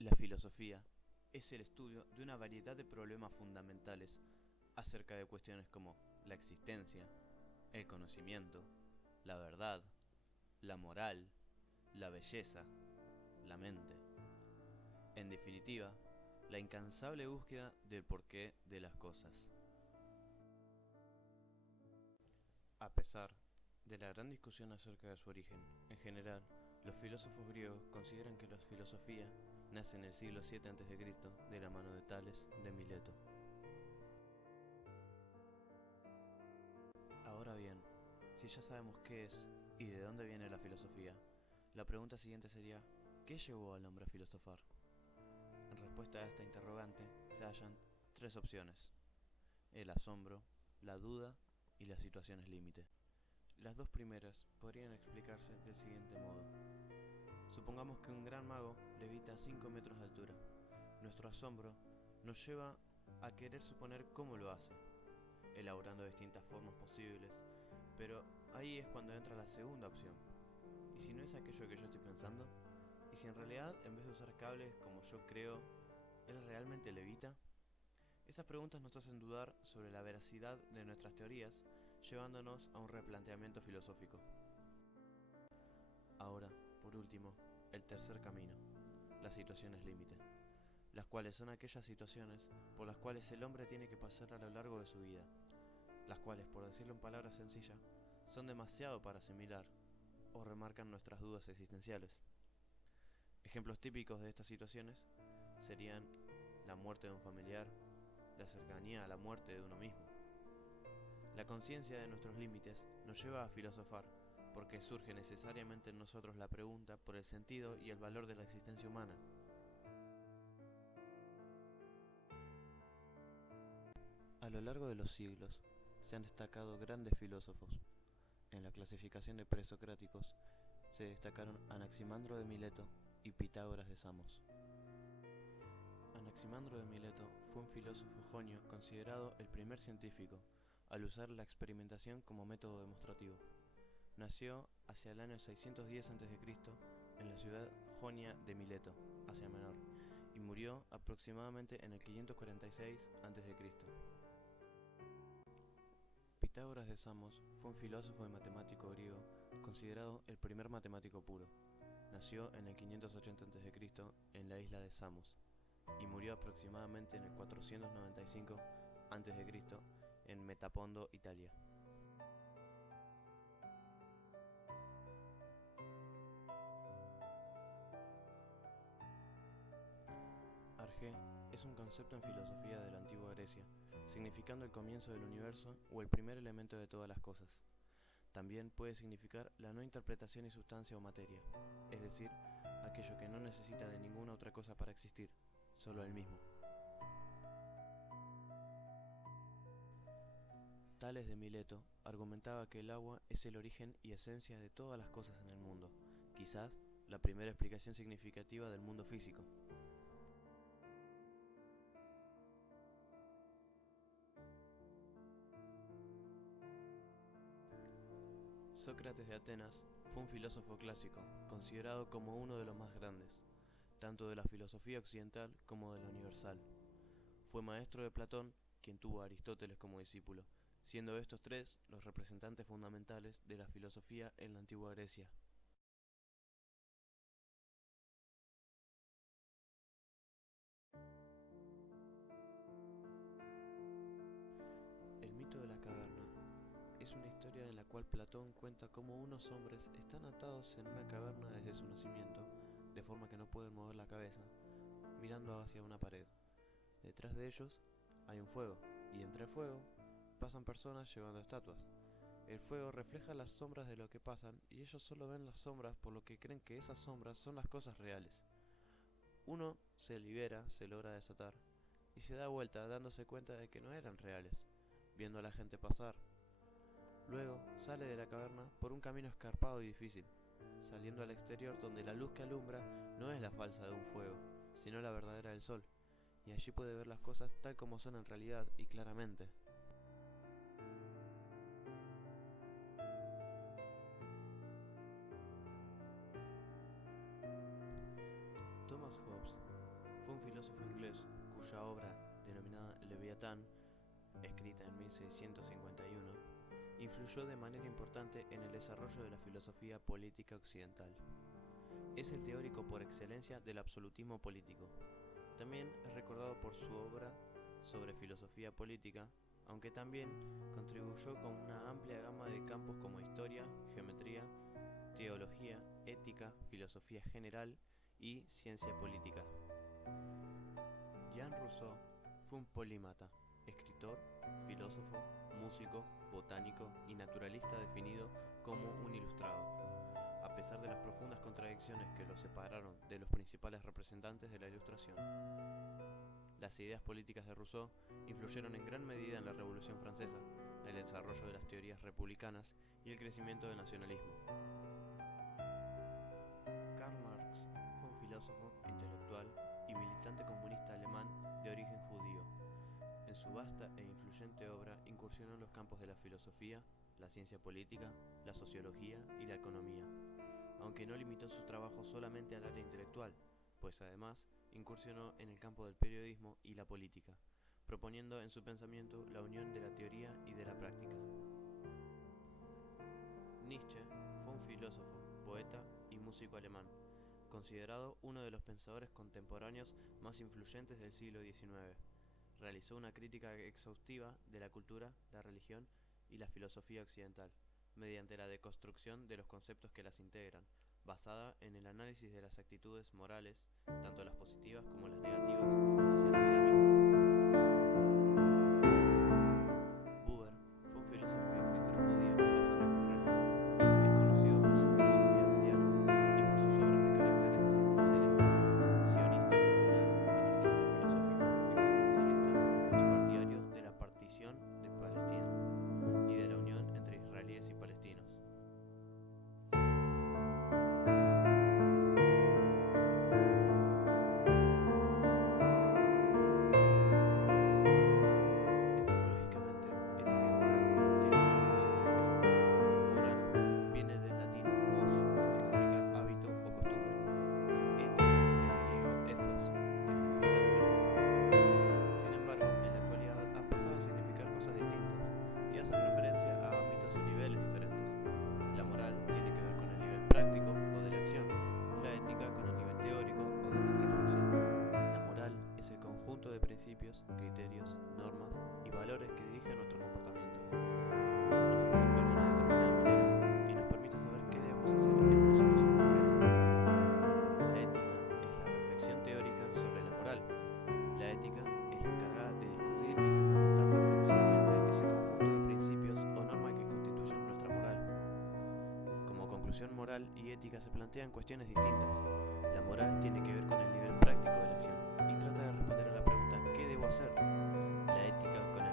La filosofía es el estudio de una variedad de problemas fundamentales acerca de cuestiones como la existencia, el conocimiento, la verdad, la moral, la belleza, la mente. En definitiva, la incansable búsqueda del porqué de las cosas. A pesar de la gran discusión acerca de su origen, en general, los filósofos griegos consideran que la filosofía nace en el siglo VII a.C. de la mano de Tales de Mileto. Ahora bien, si ya sabemos qué es y de dónde viene la filosofía, la pregunta siguiente sería, ¿qué llevó al hombre a filosofar? En respuesta a esta interrogante se hallan tres opciones: el asombro, la duda y las situaciones límite. Las dos primeras podrían explicarse del siguiente modo. Supongamos que un gran mago levita a 5 metros de altura. Nuestro asombro nos lleva a querer suponer cómo lo hace, elaborando distintas formas posibles, pero ahí es cuando entra la segunda opción. ¿Y si no es aquello que yo estoy pensando? ¿Y si en realidad, en vez de usar cables como yo creo, él realmente levita? Esas preguntas nos hacen dudar sobre la veracidad de nuestras teorías, llevándonos a un replanteamiento filosófico. Ahora, por último, el tercer camino, las situaciones límite, las cuales son aquellas situaciones por las cuales el hombre tiene que pasar a lo largo de su vida, las cuales, por decirlo en palabras sencillas, son demasiado para asimilar o remarcan nuestras dudas existenciales. Ejemplos típicos de estas situaciones serían la muerte de un familiar, la cercanía a la muerte de uno mismo. La conciencia de nuestros límites nos lleva a filosofar, porque surge necesariamente en nosotros la pregunta por el sentido y el valor de la existencia humana. A lo largo de los siglos se han destacado grandes filósofos. En la clasificación de presocráticos se destacaron Anaximandro de Mileto y Pitágoras de Samos. Anaximandro de Mileto fue un filósofo jonio considerado el primer científico, al usar la experimentación como método demostrativo. Nació hacia el año 610 a.C. en la ciudad jonia de Mileto, Asia Menor, y murió aproximadamente en el 546 a.C. Pitágoras de Samos fue un filósofo y matemático griego considerado el primer matemático puro. Nació en el 580 a.C. en la isla de Samos y murió aproximadamente en el 495 a.C. en Metapondo, Italia. Arjé es un concepto en filosofía de la antigua Grecia, significando el comienzo del universo o el primer elemento de todas las cosas. También puede significar la no interpretación y sustancia o materia, es decir, aquello que no necesita de ninguna otra cosa para existir, solo él mismo. Tales de Mileto argumentaba que el agua es el origen y esencia de todas las cosas en el mundo, quizás la primera explicación significativa del mundo físico. Sócrates de Atenas fue un filósofo clásico, considerado como uno de los más grandes, tanto de la filosofía occidental como de la universal. Fue maestro de Platón, quien tuvo a Aristóteles como discípulo, siendo estos tres los representantes fundamentales de la filosofía en la antigua Grecia. El mito de la caverna es una historia en la cual Platón cuenta cómo unos hombres están atados en una caverna desde su nacimiento, de forma que no pueden mover la cabeza, mirando hacia una pared. Detrás de ellos hay un fuego, y entre el fuego pasan personas llevando estatuas. El fuego refleja las sombras de lo que pasan y ellos solo ven las sombras por lo que creen que esas sombras son las cosas reales. Uno se libera, se logra desatar y se da vuelta dándose cuenta de que no eran reales, viendo a la gente pasar. Luego sale de la caverna por un camino escarpado y difícil, saliendo al exterior donde la luz que alumbra no es la falsa de un fuego, sino la verdadera del sol, y allí puede ver las cosas tal como son en realidad y claramente. Thomas Hobbes filósofo inglés cuya obra, denominada Leviatán, escrita en 1651, influyó de manera importante en el desarrollo de la filosofía política occidental. Es el teórico por excelencia del absolutismo político. También es recordado por su obra sobre filosofía política, aunque también contribuyó con una amplia gama de campos como historia, geometría, teología, ética, filosofía general y ciencia política. Jean Rousseau fue un polímata, escritor, filósofo, músico, botánico y naturalista definido como un ilustrado, a pesar de las profundas contradicciones que lo separaron de los principales representantes de la Ilustración. Las ideas políticas de Rousseau influyeron en gran medida en la Revolución Francesa, el desarrollo de las teorías republicanas y el crecimiento del nacionalismo. Karl Marx fue un filósofo, intelectual y militante comunista alemán de origen judío. En su vasta e influyente obra incursionó en los campos de la filosofía, la ciencia política, la sociología y la economía, aunque no limitó sus trabajos solamente al área intelectual, pues además incursionó en el campo del periodismo y la política, proponiendo en su pensamiento la unión de la teoría y de la práctica. Nietzsche fue un filósofo, poeta y músico alemán, considerado uno de los pensadores contemporáneos más influyentes del siglo XIX. Realizó una crítica exhaustiva de la cultura, la religión y la filosofía occidental, mediante la deconstrucción de los conceptos que las integran, basada en el análisis de las actitudes morales, tanto las positivas como las negativas, hacia la vida misma. Buber fue un filósofo y escritor judío austríaco-israelí. Es conocido por su filosofía de diálogo y por sus obras de carácter existencialista, sionista cultural, anarquista filosófico, existencialista y partidario de la partición de Palestina y de la unión entre israelíes y palestinos. Principios, criterios, normas y valores que dirigen nuestro comportamiento. Nos hace actuar de una determinada manera y nos permite saber qué debemos hacer en una situación concreta. La ética es la reflexión teórica sobre la moral. La ética es la encargada de discutir y fundamentar reflexivamente ese conjunto de principios o normas que constituyen nuestra moral. Como conclusión, moral y ética se plantean cuestiones distintas. La moral tiene que ver con el nivel práctico de la acción y trata de responder a la pregunta ¿qué debo hacer? La ética con